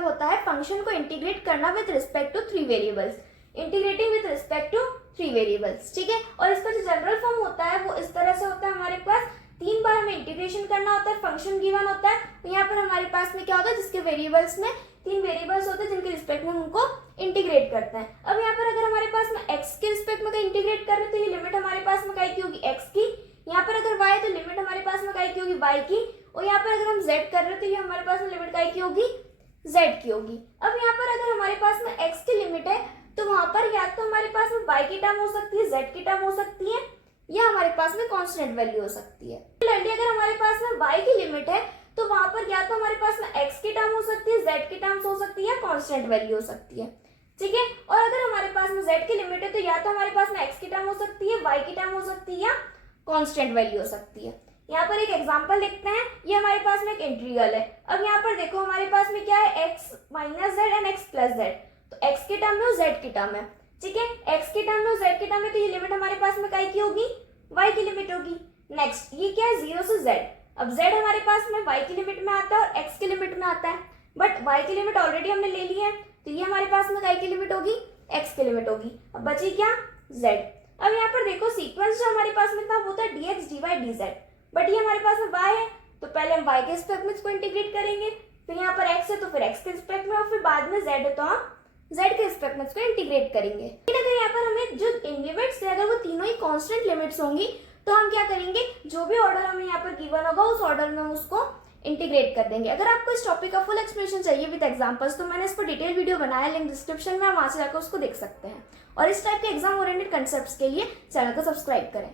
मतलब होता है फंक्शन को इंटीग्रेट करना with respect to 3 variables, integrating with respect to 3 variables, ठीक है। और इसका जो जनरल फॉर्म होता है वो इस तरह से होता है, हमारे पास 3 बार हमें इंटीग्रेशन करना होता है, फंक्शन गिवन होता है, तो यहाँ पर हमारे पास में क्या होता है, जिसके वेरिएबल्स में 3 वेरिएबल्स होते हैं जिनके रिस्पेक्ट में हम उनको इंटीग्रेट करते हैं। अब यहाँ पर अगर हमारे पास में x के रिस्पेक्ट में इंटीग्रेट कर रहे हैं तो ये लिमिट हमारे पास में की होगी x की, यहाँ पर अगर y है तो लिमिट हमारे पास में की होगी y की, और यहाँ पर अगर हम z कर रहे हैं तो ये हमारे पास में लिमिट की होगी z की होगी। अब यहाँ पर अगर हमारे पास में x की लिमिट है तो वहां पर या तो हमारे पास में y की टर्म हो सकती है, z की टर्म हो सकती है, या हमारे पास में कांस्टेंट वैल्यू हो सकती है। अगर हमारे पास में y की लिमिट है तो वहां पर या तो हमारे पास में x की टर्म हो सकती है, z की टर्म्स हो सकती है, कांस्टेंट वैल्यू हो सकती है, ठीक है। और अगर हमारे पास में z की लिमिट है तो या तो हमारे पास में x की टर्म हो सकती है, y की टर्म हो सकती है, या कांस्टेंट वैल्यू हो सकती है। यहाँ पर एक एग्जांपल देखते हैं, ये हमारे पास में एक इंटीग्रल है। अब यहाँ पर देखो हमारे पास में क्या है, x minus Z and x plus Z, तो x की टर्म में और z की टर्म है, ठीक है। x की टर्म में और z की टर्म में, तो ये लिमिट हमारे पास में की होगी, y की लिमिट होगी। नेक्स्ट ये क्या है, 0 से z, अब z हमारे पास में y की लिमिट में आता है और x की लिमिट में आता है, बट y की लिमिट ऑलरेडी हमने ले ली है, तो ये हमारे पास में की लिमिट होगी, x की लिमिट होगी। अब बची क्या, z। अब यहाँ पर देखो सीक्वेंस जो हमारे पास में था वो था dx dy dz, बट ये हमारे पास में y है, तो पहले हम y के रिस्पेक्ट में इसको इंटीग्रेट करेंगे, फिर यहाँ पर x है तो फिर x के रिस्पेक्ट में, और फिर बाद में z है तो हम z के रिस्पेक्ट में इसको इंटीग्रेट करेंगे। अगर यहाँ पर हमें जो लिमिट्स है अगर वो तीनों ही कांस्टेंट लिमिट्स होंगी तो हम क्या करेंगे, जो भी ऑर्डर हमें यहाँ पर गिवन होगा उस ऑर्डर में हम उसको इंटीग्रेट कर देंगे। अगर आपको इस टॉपिक का फुल एक्सप्लेनेशन चाहिए विद एग्जांपल्स तो मैंने इस पर डिटेल वीडियो बनाया, लिंक डिस्क्रिप्शन में, आप वहां से जाकर उसको देख सकते हैं। और इस टाइप के एग्जाम ओरिएंटेड कंसेप्ट्स के लिए चैनल को सब्सक्राइब करें।